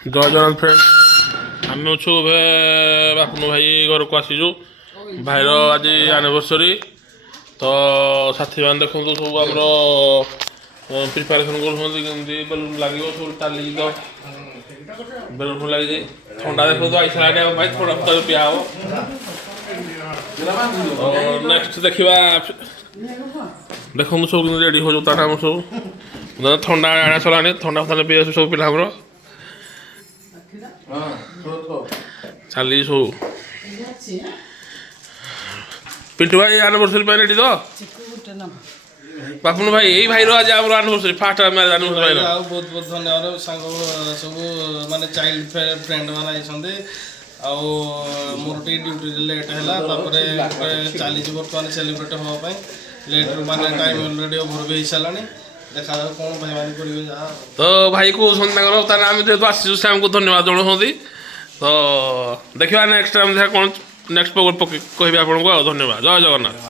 ଜୟ Jagannath friend ଆମେ ଅଛୁ ଏବେ ବାପୁନ ଭାଇ ଘରକୁ ଆସିଛୁ ଭାଇର ଆଜି ଆନିଭର୍ସରୀ ତ ସାଥୀମାନେ ଦେଖନ୍ତୁ ସବୁ ଆମର ପ୍ରିପାରେସନ୍ କରୁଛନ୍ତି କେମିତି ବେଲୁନ୍ ଲାଗିବ ସବୁ ଚାଲିଛି ତ ବେଲୁନ୍ ଲାଗିଛି ଥଣ୍ଡା ଦେଖନ୍ତୁ ଆଇସାରିଲାଣି ଆମ ଭାଇ ଥଣ୍ଡା ଫଣ୍ଡା ପିଆ ହବ ନେକ୍ସଟ ଦେଖିବା ଦେଖନ୍ତୁ ସବୁ କେମିତି ରେଡ଼ି ହେଉଛୁ ତାର ଆମର ସବୁ ଥଣ୍ଡା ଆସିଲାଣି ଥଣ୍ଡା ଫଣ୍ଡା ପିଇ ଆସୁ ସବୁ ପିଲା ଆମର ଚାଲି ସବୁ ପିଣ୍ଟୁ ଭାଇ ଆନିଭର୍ସରୀ ପାଇଁ ରେଡ଼ି ତ ବାପୁନ ଭାଇ ଏଇ ଭାଇର ଆଜି ଆମର ଆନିଭର୍ସରୀ ଫାର୍ଷ୍ଟ ମ୍ୟାରେଜ୍ ଆନିଭର୍ସରୀ ଭାଇର ଆଉ ବହୁତ ବହୁତ ଧନ୍ୟବାଦ ସାଙ୍ଗ ସବୁ ମାନେ ଚାଇଲ୍ଡ ଫ୍ରେଣ୍ଡ ମାନେ ଆଇଛନ୍ତି ଆଉ ମୋର ଟିକେ ଡ୍ୟୁଟିରେ ଲେଟ୍ ହେଲା ତାପରେ ଚାଲିଛି ବର୍ତ୍ତମାନ ସେଲିବ୍ରେଟ୍ ହେବା ପାଇଁ ଲେଟ୍ ମାନେ ଟାଇମ୍ ଅଲରେଡ଼ି ଓଭର ବି ହେଇସାରିଲାଣି ଦେଖାଯାଉ କ'ଣ ଭାଇମାନେ କରିବେ ଯାହା ତ ଭାଇ କହୁଛନ୍ତି ତାଙ୍କର ତାହେଲେ ଆମେ ଯେହେତୁ ଆସିଛୁ ସେ ଆମକୁ ଧନ୍ୟବାଦ ଜଣାଉଛନ୍ତି ତ ଦେଖିବା ନେକ୍ସଟ ଆମେ ଦେଖିବା କ'ଣ ନେକ୍ସଟ କହିବେ ଆପଣଙ୍କୁ ଆଉ ଧନ୍ୟବାଦ ଜୟ ଜଗନ୍ନାଥ।